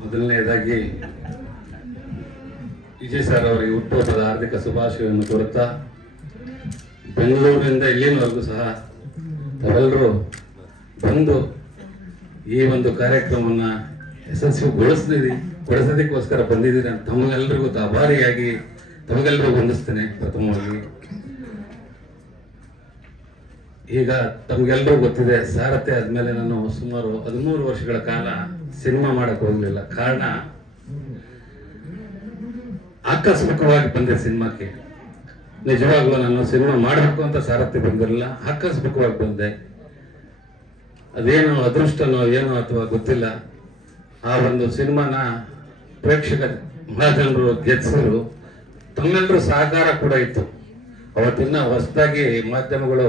ಮೊದಲನೇದಾಗಿ ವಿಜಯ್ ಸರ್ ಅವರಿಗೆ ಹುಟ್ಟುಹಬ್ಬದ ಹಾರ್ದಿಕ ಶುಭಾಶಯವನ್ನು ಕೋರುತ್ತಾ, ಬೆಂಗಳೂರಿನಿಂದ ಇಲ್ಲಿನವರೆಗೂ ಸಹ ತಾವೆಲ್ಲರೂ ಬಂದು ಈ ಒಂದು ಕಾರ್ಯಕ್ರಮವನ್ನು ಯಶಸ್ವಿಗೊಳಿಸೋದಕ್ಕೋಸ್ಕರ ಬಂದಿದ್ದೀರಿ ಅಂತ ತಮಗೆಲ್ಲರಿಗೂ ಆಭಾರಿಯಾಗಿ ತಮಗೆಲ್ಲರಿಗೂ ವಂದಿಸ್ತೇನೆ. ಪ್ರಥಮವಾಗಿ ಈಗ ತಮಗೆಲ್ಲರೂ ಗೊತ್ತಿದೆ, ಸಾರಥಿ ಆದ್ಮೇಲೆ ನಾನು ಸುಮಾರು 13 ವರ್ಷಗಳ ಕಾಲ ಸಿನಿಮಾ ಮಾಡಕ್ ಹೋಗ್ಲಿಲ್ಲ. ಕಾರಣ ಆಕಸ್ಮಿಕವಾಗಿ ಬಂದೆ ಸಿನಿಮಾಕ್ಕೆ. ನಿಜವಾಗ್ಲೂ ನಾನು ಸಿನಿಮಾ ಮಾಡಬೇಕು ಅಂತ ಸಾರಥಿ ಬಂದಿರಲಿಲ್ಲ, ಆಕಸ್ಮಿಕವಾಗಿ ಬಂದೆ. ಅದೇನೋ ಅದೃಷ್ಟನೋ ಏನೋ ಅಥವಾ ಗೊತ್ತಿಲ್ಲ, ಆ ಒಂದು ಸಿನಿಮಾನ ಪ್ರೇಕ್ಷಕ ಮಹಾಜನರು ಗೆದ್ಸಿದ್ರು. ತಮ್ಮೆಲ್ಲರೂ ಸಹಕಾರ ಕೂಡ ಇತ್ತು. ಅವತ್ತಿನ ಹೊಸದಾಗಿ ಮಾಧ್ಯಮಗಳು,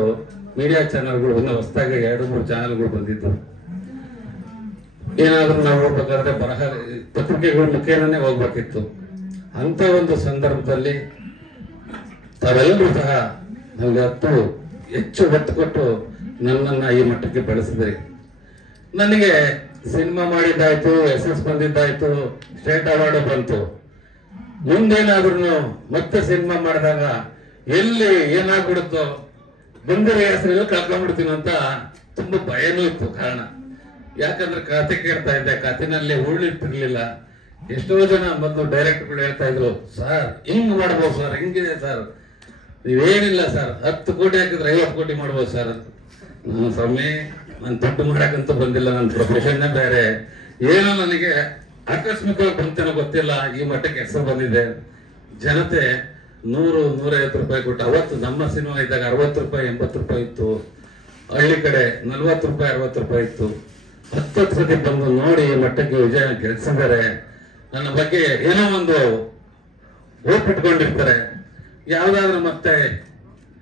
ಮೀಡಿಯಾ ಚಾನೆಲ್ಗಳು ಇನ್ನು ಹೊಸದಾಗಿ 2-3 ಚಾನೆಲ್ಗಳು ಬಂದಿದ್ದು. ಏನಾದ್ರೂ ನಾವು ಹೋಗ್ಬೇಕಾದ್ರೆ ಬರಹ ಪತ್ರಿಕೆಗಳ ಮುಖೇನನೇ ಹೋಗ್ಬೇಕಿತ್ತು. ಅಂತ ಒಂದು ಸಂದರ್ಭದಲ್ಲಿ ತಾವೆಲ್ಲರೂ ಸಹ ನಮ್ಗೆ ಹೆಚ್ಚು ಒತ್ತು ಕೊಟ್ಟು ನನ್ನನ್ನ ಈ ಮಟ್ಟಕ್ಕೆ ಬೆಳೆಸಿದ್ರಿ. ನನಗೆ ಸಿನಿಮಾ ಮಾಡಿದ್ದಾಯ್ತು, SS ಬಂದಿದ್ದಾಯ್ತು, ಸ್ಟೇಟ್ ಅವಾರ್ಡ್ ಬಂತು. ಮುಂದೇನಾದ್ರೂ ಮತ್ತೆ ಸಿನಿಮಾ ಮಾಡಿದಾಗ ಎಲ್ಲಿ ಏನಾಗ್ಬಿಡುತ್ತೋ, ಬಂದಿರೋ ಹೆಸರೆಲ್ಲ ಕಳ್ಕೊಂಡ್ಬಿಡ್ತೀನೋ ಅಂತ ತುಂಬಾ ಭಯನೂ ಇತ್ತು. ಕಾರಣ ಯಾಕಂದ್ರೆ ಕತೆ ಕೇಳ್ತಾ ಇದ್ದೆ, ಕಥೆನಲ್ಲಿ ಉಳಿರ್ತಿರ್ಲಿಲ್ಲ. ಎಷ್ಟೋ ಜನ ಮೊದಲು ಡೈರೆಕ್ಟರ್ಗಳು ಹೇಳ್ತಾ ಇದ್ರು, ಸರ್ ಹಿಂಗ್ ಮಾಡ್ಬೋದು ಸರ್, ಹಿಂಗಿದೆ ಸರ್, ನೀವೇನಿಲ್ಲ ಸರ್, 10 ಕೋಟಿ ಹಾಕಿದ್ರೆ 50 ಕೋಟಿ ಮಾಡ್ಬೋದು ಸರ್. ನಾನು ಸ್ವಾಮಿ, ನಾನು ದುಡ್ಡು ಮಾಡಕ್ಕಂತೂ ಬಂದಿಲ್ಲ, ನನ್ನ ಪ್ರೊಫೆಷನ್ನೇ ಬೇರೆ. ಏನೋ ನನಗೆ ಆಕಸ್ಮಿಕವಾಗಿ ಬಂತೇನೋ ಗೊತ್ತಿಲ್ಲ, ಈ ಮಟ್ಟಕ್ಕೆ ಹೆಸರು ಬಂದಿದೆ. ಜನತೆ 100-150 ರೂಪಾಯಿ ಕೊಟ್ಟು, ಅವತ್ತು ನಮ್ಮ ಸಿನಿಮಾ ಇದ್ದಾಗ 60 ರೂಪಾಯಿ 80 ರೂಪಾಯಿ ಇತ್ತು. ಹಳ್ಳಿ ಕಡೆ 40 ರೂಪಾಯಿ 60 ರೂಪಾಯಿ ಇತ್ತು. 10 ಸತಿ ಬಂದು ನೋಡಿ ಈ ಮಟ್ಟಕ್ಕೆ ವಿಜಯ ಗೆಲ್ಸಿದ್ದಾರೆ. ನನ್ನ ಬಗ್ಗೆ ಏನೋ ಒಂದು ಓಪಿಟ್ಕೊಂಡಿರ್ತಾರೆ. ಯಾವ್ದಾದ್ರು ಮತ್ತೆ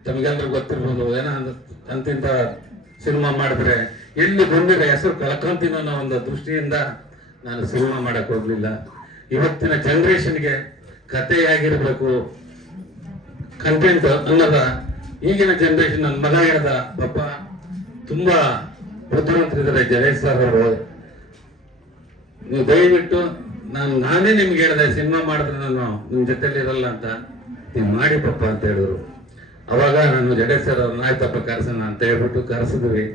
ತಮಗೆಲ್ಲರೂ ಗೊತ್ತಿರ್ಬೋದು, ಏನೋ ಅಂತಿಂತ ಸಿನಿಮಾ ಮಾಡಿದ್ರೆ ಎಲ್ಲಿ ಬಂದಿರೋ ಹೆಸರು ಕಳ್ಕೊಂತೀನೋ ಅನ್ನೋ ಒಂದು ದೃಷ್ಟಿಯಿಂದ ನಾನು ಸಿನಿಮಾ ಮಾಡಕ್ ಹೋಗ್ಲಿಲ್ಲ. ಇವತ್ತಿನ ಜನರೇಷನ್ಗೆ ಕಥೆಯಾಗಿರ್ಬೇಕು, ಕಂಟೆಂಟ್ ಅನ್ನೋದ ಈಗಿನ ಜನರೇಷನ್. ನನ್ನ ಮಗ ಹೇಳ್ದ, ಪಾಪ ತುಂಬಾ ಬುದ್ಧಿವಂತರಿದ್ದಾರೆ ಜಡೇಶ್ ಸರ್ ಅವರು, ನೀವು ದಯವಿಟ್ಟು ನಾನೇ ನಿಮ್ಗೆ ಹೇಳಿದೆ, ಸಿನಿಮಾ ಮಾಡಿದ್ರೆ ನಾನು ನಿಮ್ ಜೊತೆಲಿ ಇರಲ್ಲ ಅಂತ, ನೀವು ಮಾಡಿ ಪಪ್ಪ ಅಂತ ಹೇಳಿದ್ರು. ಅವಾಗ ನಾನು ಜಡೇಶ್ ಸರ್ ಅವ್ರನ್ನ ಆಯ್ತಪ್ಪ ಕರೆಸೋಣ ಅಂತ ಹೇಳ್ಬಿಟ್ಟು ಕರೆಸಿದ್ವಿ.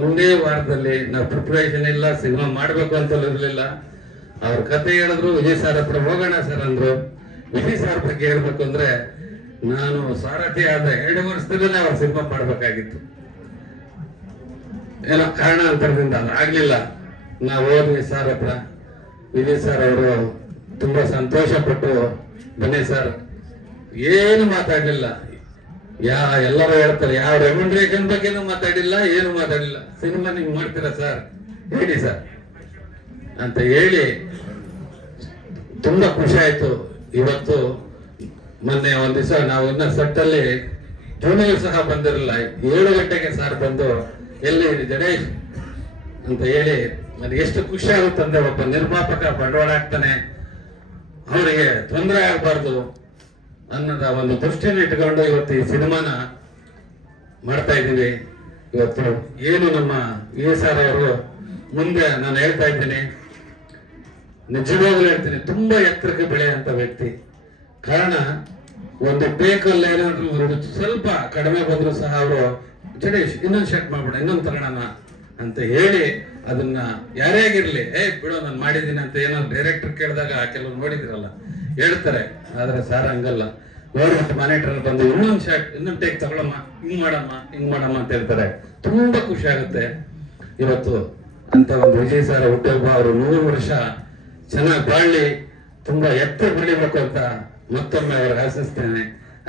ಒಂದೇ ವಾರದಲ್ಲಿ ನಾವು ಪ್ರಿಪರೇಷನ್ ಇಲ್ಲ, ಸಿನಿಮಾ ಮಾಡ್ಬೇಕು ಅಂತ ಇರಲಿಲ್ಲ. ಅವ್ರ ಕತೆ ಹೇಳಿದ್ರು, ವಿಜಯ್ ಸರ್ ಹತ್ರ ಹೋಗೋಣ ಸರ್ ಅಂದ್ರು. ವಿಜಯ್ ಸರ್ ಬಗ್ಗೆ ಹೇಳ್ಬೇಕು ಅಂದ್ರೆ, ನಾನು ಸಾರಥಿ ಆದ 2 ವರ್ಷದಲ್ಲೇ ಅವ್ರ ಸಿನಿಮಾ ಮಾಡ್ಬೇಕಾಗಿತ್ತು. ಏನೋ ಕಾರಣಾಂತರದಿಂದ ಆಗ್ಲಿಲ್ಲ. ನಾವು ಹೋದ್ವಿ ಸರ್ ಹತ್ರ. ವಿಜಯ್ ಸರ್ ಅವರು ತುಂಬಾ ಸಂತೋಷ ಪಟ್ಟು, ಬನ್ನಿ ಸರ್, ಏನು ಮಾತಾಡ್ಲಿಲ್ಲ. ಎಲ್ಲರೂ ಹೇಳ್ತಾರೆ, ಯಾವ ರೆಮ್ಯುನರೇಷನ್ ಬಗ್ಗೆನೂ ಮಾತಾಡಿಲ್ಲ, ಏನು ಮಾತಾಡಿಲ್ಲ. ಸಿನಿಮಾ ನೀವು ಮಾಡ್ತೀರಾ ಸರ್, ಹೇಳಿ ಸರ್ ಅಂತ ಹೇಳಿ ತುಂಬಾ ಖುಷಿ ಆಯ್ತು. ಇವತ್ತು ಮೊನ್ನೆ ಒಂದ್ ದಿವಸ ನಾವು ಇನ್ನ ಸೆಟ್ ಅಲ್ಲಿ ಜೂನಿಯರ್ ಸಹ ಬಂದಿರಲಿಲ್ಲ. 7 ಗಂಟೆಗೆ ಸರ್ ಬಂದು, ಎಲ್ಲಿ ಜಡೇಶ್ ಅಂತ ಹೇಳಿ, ನನಗೆ ಎಷ್ಟು ಖುಷಿ ಆಗುತ್ತಂದ್ರೆ, ಒಬ್ಬ ನಿರ್ಮಾಪಕ ಬಂಡವಾಳ ಹಾಕ್ತಾನೆ, ಅವರಿಗೆ ತೊಂದರೆ ಆಗಬಾರ್ದು ಅನ್ನೋದ ಒಂದು ದೃಷ್ಟಿಯನ್ನು ಇಟ್ಕೊಂಡು ಇವತ್ತು ಈ ಸಿನಿಮಾನ ಮಾಡ್ತಾ ಇದ್ದೀವಿ. ಇವತ್ತು ಏನು ನಮ್ಮ ವಿಜಯ್ ಸರ್ ಅವರು ಮುಂದೆ ನಾನು ಹೇಳ್ತಾ ಇದ್ದೀನಿ, ನಿಜವಾಗ್ಲೂ ಹೇಳ್ತೀನಿ, ತುಂಬಾ ಎತ್ತರಕ್ಕೆ ಬೆಳೆಯುವಂತ ವ್ಯಕ್ತಿ. ಕಾರಣ ಒಂದು ಬೇಕಲ್ಲಿ ಏನಾದ್ರು ಸ್ವಲ್ಪ ಕಡಿಮೆ ಬಂದ್ರು ಸಹ ಅವರು, ಜಡೇಶ್ ಇನ್ನೊಂದು ಶರ್ಟ್ ಮಾಡ್ಬಿಡ, ಇನ್ನೊಂದು ತಗೋಣ ಅಂತ ಹೇಳಿ, ಅದನ್ನ ಯಾರೇ ಆಗಿರ್ಲಿ, ಬಿಡು ನಾನು ಮಾಡಿದ್ದೀನಿ ಅಂತ ಏನೋ ಡೈರೆಕ್ಟರ್ ಕೇಳಿದಾಗ ಕೆಲವರು ನೋಡಿದಿರಲ್ಲ ಹೇಳ್ತಾರೆ. ಆದ್ರೆ ಸಾರ್ ಹಂಗಲ್ಲ, ನೋಡ್ಬಿಟ್ಟು ಮಾನಿಟರ್ ಬಂದು ಇನ್ನೊಂದು ಶರ್ಟ್, ಇನ್ನೊಂದು ಟೇಕ್ ತಗೊಳಮ್ಮ, ಹಿಂಗ್ ಮಾಡಮ್ಮ ಅಂತ ಹೇಳ್ತಾರೆ. ತುಂಬಾ ಖುಷಿ ಆಗುತ್ತೆ. ಇವತ್ತು ಅಂತ ಒಂದು ವಿಜಯ್ ಸರ್ ಹುಟ್ಟುಹಬ್ಬ, ಅವರು 100 ವರ್ಷ ಚೆನ್ನಾಗಿ ಬಾಳ್ಲಿ, ತುಂಬಾ ಎತ್ತರ ಬೆಳಿಬೇಕು ಅಂತ ಮತ್ತೊಮ್ಮೆ ಅವ್ರಿಗೆ ಆಶಿಸ್ತೇನೆ.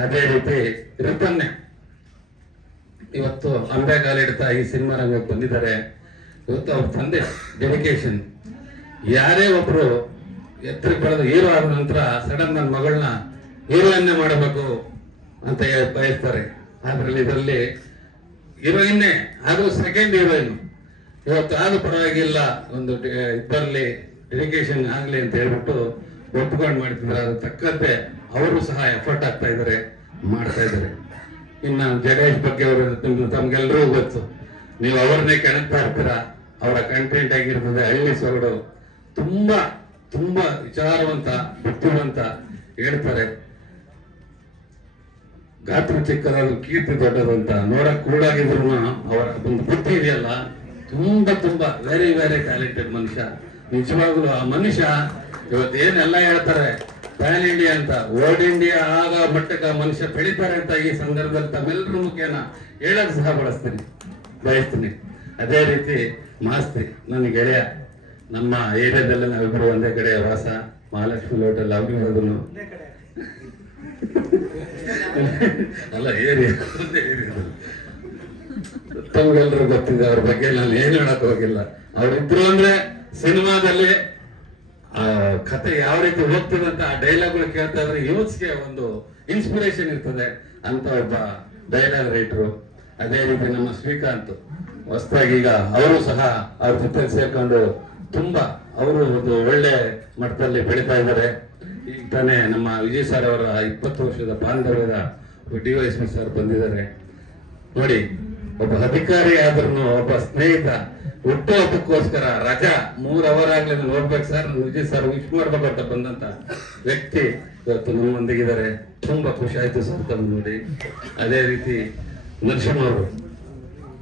ಅದೇ ರೀತಿ ರಿಪನ್ನೆ ಇವತ್ತು ಅಂಬೆಗಾಲಿಡ್ತಾ ಈ ಸಿನಿಮಾ ರಂಗಕ್ಕೆ ಬಂದಿದ್ದಾರೆ. ಇವತ್ತು ಅವ್ರ ತಂದೆ ಡೆಡಿಕೇಶನ್. ಯಾರೇ ಒಬ್ರು ಎತ್ತರಕ್ಕೆ ಬೆಳೆದು ಹೀರೋ ಆದ ನಂತರ ಸಡನ್ ನನ್ನ ಮಗಳನ್ನ ಹೀರೋಯಿನ್ನೇ ಮಾಡಬೇಕು ಅಂತ ಬಯಸ್ತಾರೆ. ಅದ್ರಲ್ಲಿ ಇದರಲ್ಲಿ ಹೀರೋಯಿನ್ನೇ, ಅದು ಸೆಕೆಂಡ್ ಹೀರೋಯಿನ್. ಇವತ್ತು ಅದು ಪರವಾಗಿಲ್ಲ, ಒಂದು ಇಬ್ಬರಲ್ಲಿ ಡೆಡಿಕೇಶನ್ ಆಗ್ಲಿ ಅಂತ ಹೇಳ್ಬಿಟ್ಟು ಒಪ್ಕೊಂಡು ಮಾಡ್ತಿದ್ದಾರೆ. ಅದ್ರ ತಕ್ಕಂತೆ ಅವರು ಸಹ ಎಫರ್ಟ್ ಆಗ್ತಾ ಇದ್ದಾರೆ, ಮಾಡ್ತಾ ಇದ್ದಾರೆ. ಇನ್ನು ಜಡೇಶ್ ಬಗ್ಗೆ ಅವರು ತಮ್ಗೆಲ್ಲರಿಗೂ ಗೊತ್ತು, ನೀವು ಅವ್ರನ್ನೇ ಕೆಣಕ್ತಾ ಇರ್ತೀರಾ. ಅವರ ಕಂಟೆಂಟ್ ಆಗಿರ್ತದೆ, ಹಳ್ಳಿ ಸೊಗಡು ತುಂಬಾ ತುಂಬಾ ವಿಚಾರವಂತ, ಬುದ್ಧಿವಂತ, ಹೇಳ್ತಾರೆ ಗಾತ್ರ ಚಿಕ್ಕದಾದ್ರು ಕೀರ್ತಿ ದೊಡ್ಡದಂತ. ನೋಡಕ್ ಕೂಡಾಗಿದ್ರು ಅವರ ಒಂದು ಬುದ್ಧಿ ಇದೆಯಲ್ಲ, ತುಂಬಾ ವೆರಿ ವೆರಿ ಟ್ಯಾಲೆಂಟೆಡ್ ಮನುಷ್ಯ. ನಿಜವಾಗ್ಲೂ ಆ ಮನುಷ್ಯ ಇವತ್ತೇನೆಲ್ಲ ಹೇಳ್ತಾರೆ ಪ್ಯಾನ್ ಇಂಡಿಯಾ ಅಂತ, ವರ್ಲ್ಡ್ ಇಂಡಿಯಾ ಆಗ ಮಟ್ಟಕ್ಕೆ ಮನುಷ್ಯ ಬೆಳಿತಾರೆ ಅಂತ ಈ ಸಂದರ್ಭದಲ್ಲಿ ತಮ್ಮೆಲ್ಲರ ಮುಖೇನ ಹೇಳಕ್ ಸಹ ಬಯಸ್ತೀನಿ. ಅದೇ ರೀತಿ ಮಾಸ್ತಿ ನನ್ನ ಗೆಳೆಯ, ನಮ್ಮ ಏರಿಯಾದಲ್ಲೇ ನಾವಿಬ್ಬರು ಒಂದೇ ಕಡೆ ವಾಸ, ಮಹಾಲಕ್ಷ್ಮಿ ಹೋಟೆಲ್ ಅವ್ರಿರೋದನ್ನು ಅಲ್ಲ ಏರಿಯಾ ತಮ್ಗೆಲ್ರಿಗೂ ಗೊತ್ತಿದೆ ಅವ್ರ ಬಗ್ಗೆ ನಾನು ಏನು ಹೇಳಕ್ ಹೋಗಿಲ್ಲ. ಅವ್ರಿದ್ರು ಅಂದ್ರೆ ಸಿನಿಮಾದಲ್ಲಿ ಆ ಕತೆ ಯಾವ ರೀತಿ ಹೋಗ್ತದೆ ಅಂತ ಆ ಡೈಲಾಗ್ಗಳು ಕೇಳ್ತಾ ಇದ್ರೆ ಯೂತ್ಸ್ಗೆ ಒಂದು ಇನ್ಸ್ಪಿರೇಷನ್ ಇರ್ತದೆ ಅಂತ ಒಬ್ಬ ಡೈಲಾಗ್ ರೈಟರು. ಅದೇ ರೀತಿ ನಮ್ಮ ಶ್ರೀಕಾಂತ್ ಹೊಸದಾಗಿ ಈಗ ಅವರು ಸಹ ಅವ್ರ ಜೊತೆ ಸೇರ್ಕೊಂಡು ಅವರು ಒಂದು ಒಳ್ಳೆ ಮಟ್ಟದಲ್ಲಿ ಬೆಳೀತಾ ಇದ್ದಾರೆ. ಈಗ ತಾನೇ ನಮ್ಮ ವಿಜಯ್ ಸರ್ ಅವರ 20 ವರ್ಷದ ಬಾಂಧವ್ಯದ DYSP ಸರ್ ಬಂದಿದ್ದಾರೆ. ನೋಡಿ, ಒಬ್ಬ ಅಧಿಕಾರಿ ಆದ್ರೂ ಒಬ್ಬ ಸ್ನೇಹಿತ ಹುಟ್ಟುಹಬ್ಬಕ್ಕೋಸ್ಕರ ರಜಾ 3 ಅವರ್ ಆಗ್ಲಿ ನೋಡ್ಬೇಕು ಸರ್, ವಿಜಯ್ ಸರ್ ವಿಶ್ ಮಾಡ್ಬೇಕು ಅಂತ ಬಂದಂತ ವ್ಯಕ್ತಿ ಇವತ್ತು ನಮ್ಮೊಂದಿಗಿದ್ದಾರೆ. ತುಂಬಾ ಖುಷಿ ಆಯ್ತು ಸರ್ ತಮ್ಮ ನೋಡಿ. ಅದೇ ರೀತಿ ನರಸಿಂಹ ಅವರು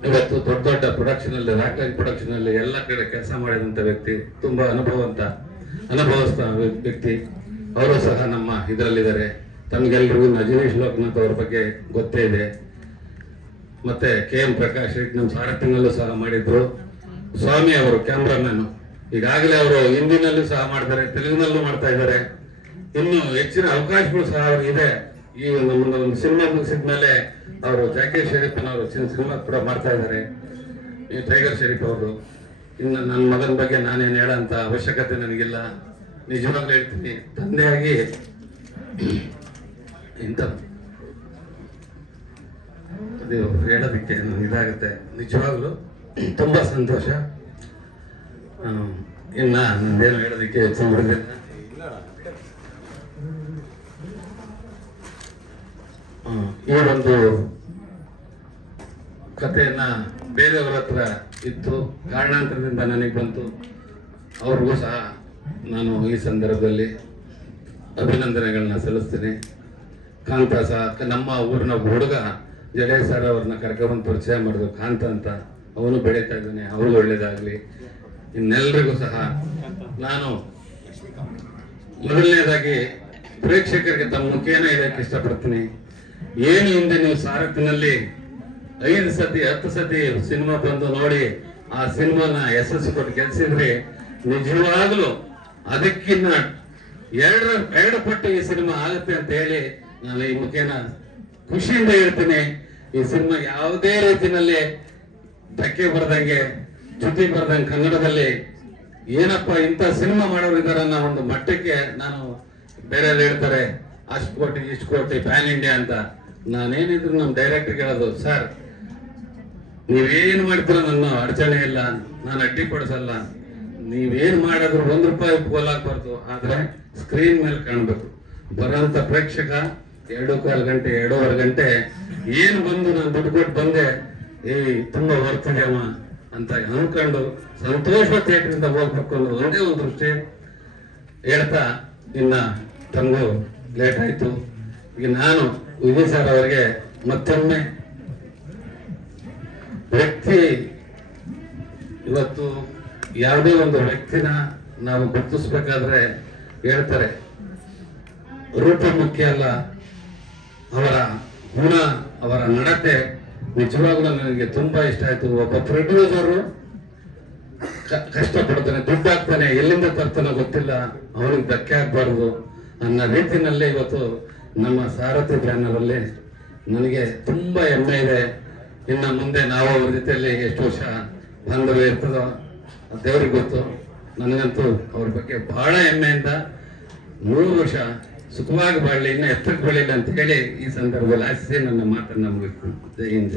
ಇವತ್ತು ದೊಡ್ಡ ಪ್ರೊಡಕ್ಷನ್ ಅಲ್ಲಿ, ರಾಕ್ಲೈನ್ ಪ್ರೊಡಕ್ಷನ್ ಅಲ್ಲಿ ಎಲ್ಲ ಕಡೆ ಕೆಲಸ ಮಾಡಿದಂತ ವ್ಯಕ್ತಿ, ತುಂಬಾ ಅನುಭವಸ್ಥ ವ್ಯಕ್ತಿ. ಅವರು ಸಹ ನಮ್ಮ ಇದರಲ್ಲಿದ್ದಾರೆ. ತಮ್ಗೆಲ್ರಿಗೂ ಅಜನೀಶ್ ಲೋಕನಾಥ್ ಅವ್ರ ಬಗ್ಗೆ ಗೊತ್ತೇ ಇದೆ. ಮತ್ತೆ KM ಪ್ರಕಾಶ್ ನಮ್ಮ ಸಾರಥ್ಯನಲ್ಲೂ ಸಹ ಮಾಡಿದ್ರು. ಸ್ವಾಮಿ ಅವರು ಕ್ಯಾಮ್ರಾಮನ್, ಈಗಾಗಲೇ ಅವರು ಹಿಂದಿನಲ್ಲೂ ಸಹ ಮಾಡ್ತಾರೆ, ತೆಲುಗಿನಲ್ಲೂ ಮಾಡ್ತಾ ಇದ್ದಾರೆ. ಇನ್ನು ಹೆಚ್ಚಿನ ಅವಕಾಶಗಳು ಸಹ ಅವ್ರಿಗೆ ಇದೆ. ಈ ಒಂದು ಸಿನಿಮಾ ಮುಗಿಸಿದ ಮೇಲೆ ಅವರು ಜಾಕೀರ್ ಶರೀಫನ್ ಅವರು ಸಿನಿಮಾ ಕೂಡ ಮಾಡ್ತಾ ಇದ್ದಾರೆ, ಈ ಟೈಗರ್ ಶರೀಫ್ ಅವರು. ಇನ್ನು ನನ್ನ ಮಗನ ಬಗ್ಗೆ ನಾನೇನು ಹೇಳೋಂಥ ಅವಶ್ಯಕತೆ ನನಗಿಲ್ಲ. ನಿಜವಾಗ್ಲೂ ಹೇಳ್ತೀನಿ, ತಂದೆಯಾಗಿ ಇಂಥ ಅದು ಹೇಳೋದಕ್ಕೆ ಇದಾಗುತ್ತೆ. ನಿಜವಾಗ್ಲೂ ತುಂಬಾ ಸಂತೋಷ. ಇನ್ನ ನಂದೇನು ಹೇಳೋದಕ್ಕೆ ಹೆಚ್ಚು ಬಿಡೋದಿಲ್ಲ. ಈ ಒಂದು ಕಥೆಯನ್ನ ಬೇರೆಯವರ ಹತ್ರ ಇತ್ತು, ಕಾರಣಾಂತರದಿಂದ ನನಗೆ ಬಂತು. ಅವ್ರಿಗೂ ಸಹ ನಾನು ಈ ಸಂದರ್ಭದಲ್ಲಿ ಅಭಿನಂದನೆಗಳನ್ನ ಸಲ್ಲಿಸ್ತೀನಿ. ಕಾಂತ ಸಹ ನಮ್ಮ ಊರಿನ ಹುಡುಗ ಜಡೇ ಸರ್ ಅವ್ರನ್ನ ಕರ್ಕೊಂಡ್ಬಂದು ಪರಿಚಯ ಮಾಡಿದ್ರು, ಕಾಂತ ಅಂತ. ಅವನು ಬೆಳೀತಾ ಇದ್ದಾನೆ, ಅವ್ರಿಗೂ ಒಳ್ಳೇದಾಗ್ಲಿ. ಇನ್ನೆಲ್ಲರಿಗೂ ಸಹ ನಾನು ಮೊದಲನೇದಾಗಿ ಪ್ರೇಕ್ಷಕರಿಗೆ ತಮ್ಮ ಮುಖೇನ ಹೇಳಕ್ಕೆ ಇಷ್ಟಪಡ್ತೀನಿ. ಏನು ಹಿಂದೆ ನೀವು ಸಾರಥ್ಯನಲ್ಲಿ 5 ಸತಿ 10 ಸತಿ ಸಿನಿಮಾ ಬಂದು ನೋಡಿ ಆ ಸಿನಿಮಾನ ಯಶಸ್ಸು ಕೊಟ್ಟು ಗೆಲ್ಸಿದ್ರಿ. ನಿಜವಾಗ್ಲೂ ಅದಕ್ಕಿನ್ನ 2 ಪಟ್ಟು ಈ ಸಿನಿಮಾ ಆಗುತ್ತೆ ಅಂತ ಹೇಳಿ ನಾನು ಈ ಮುಖೇನ ಖುಷಿಯಿಂದ ಹೇಳ್ತೀನಿ. ಈ ಸಿನಿಮಾ ಯಾವುದೇ ರೀತಿಯಲ್ಲಿ ಧಕ್ಕೆ ಬರ್ದಂಗೆ, ಚ್ಯುತಿ ಬರ್ದಂಗೆ ಕನ್ನಡದಲ್ಲಿ ಏನಪ್ಪ ಇಂಥ ಸಿನಿಮಾ ಮಾಡೋರು ಇದಾರ ಅನ್ನೋ ಒಂದು ಮಟ್ಟಕ್ಕೆ ನಾನು, ಬೇರೆ ಹೇಳ್ತಾರೆ ಅಷ್ಟು ಕೋಟಿ ಇಷ್ಟು ಕೋಟಿ ಪ್ಯಾನ್ ಇಂಡಿಯಾ ಅಂತ. ನಾನೇನಿದ್ರು ನಮ್ಮ ಡೈರೆಕ್ಟರ್ಗೆ ಹೇಳೋದು, ಸರ್ ನೀವೇನು ಮಾಡ್ತೀರ ನನ್ನ ಅಡಚಣೆ ಇಲ್ಲ, ನಾನು ಅಡ್ಡಿ ಕೊಡಿಸಲ್ಲ. ನೀವೇನ್ ಮಾಡಿದ್ರು 1 ರೂಪಾಯಿ ಪೋಲಾಗಬಾರ್ದು, ಆದ್ರೆ ಸ್ಕ್ರೀನ್ ಮೇಲೆ ಕಾಣ್ಬೇಕು. ಬರೋಂಥ ಪ್ರೇಕ್ಷಕ 2.25 ಗಂಟೆ 2.5 ಗಂಟೆ ಏನು ಬಂದು ನಾನು ದುಡ್ಡು ಕೊಟ್ಟು ಬಂದೆ, ತುಂಬಾ ಬರ್ತಿದ್ಯಮ್ಮ ಅಂತ ಅನ್ಕೊಂಡು ಸಂತೋಷ ಥಿಯೇಟ್ರಿಂದ ಹೋಗ್ಬೇಕು ಅನ್ನೋದು ಒಂದೇ ಒಂದು ದೃಷ್ಟಿ ಹೇಳ್ತಾ, ಇನ್ನ ತಮಗೂ ಲೇಟ್ ಆಯ್ತು. ಈಗ ನಾನು ವಿಜಯ್ ಸರ್ ಅವರಿಗೆ ಮತ್ತೊಮ್ಮೆ, ವ್ಯಕ್ತಿ ಇವತ್ತು ಯಾವುದೇ ಒಂದು ವ್ಯಕ್ತಿನ ನಾವು ಗುರುತಿಸ್ಬೇಕಾದ್ರೆ ಹೇಳ್ತಾರೆ, ರೂಪ ಮುಖ್ಯ ಅಲ್ಲ, ಅವರ ಗುಣ, ಅವರ ನಡತೆ. ನಿಜವಾಗ್ಲೂ ನನಗೆ ತುಂಬಾ ಇಷ್ಟ ಆಯ್ತು. ಒಬ್ಬ ಪ್ರೊಡ್ಯೂಸರು ಕಷ್ಟಪಡ್ತಾನೆ, ದುಡ್ಡು ಹಾಕ್ತಾನೆ, ಎಲ್ಲಿಂದ ತರ್ತಾನೋ ಗೊತ್ತಿಲ್ಲ, ಅವನಿಗೆ ಧಕ್ಕೆ ಆಗ್ಬಾರ್ದು ಅನ್ನೋ ರೀತಿನಲ್ಲೇ ಇವತ್ತು ನಮ್ಮ ಸಾರಥಿ ಚಾನಲ್ ಅಲ್ಲಿ ನನಗೆ ತುಂಬಾ ಹೆಮ್ಮೆ ಇದೆ. ಇನ್ನು ಮುಂದೆ ನಾವು ಅವ್ರ ಜೊತೆಯಲ್ಲಿ ಎಷ್ಟು ವರ್ಷ ಬಾಂಧವ್ಯ ಇರ್ತದೋ ದೇವ್ರಿಗೆ ಗೊತ್ತು. ನನಗಂತೂ ಅವ್ರ ಬಗ್ಗೆ ಬಹಳ ಹೆಮ್ಮೆಯಿಂದ 100 ವರ್ಷ ಸುಖವಾಗಿ ಬಾಳಲಿ, ಇನ್ನು ಎತ್ತಕ್ಕೆ ಬೆಳೀಲಿ ಅಂತ ಹೇಳಿ ಈ ಸಂದರ್ಭದಲ್ಲಿ ಆಶಿಸಿ ನನ್ನ ಮಾತನ್ನ ಮುಗಿಸ್ತೀನಿ. ಜೈ ಹಿಂದ್.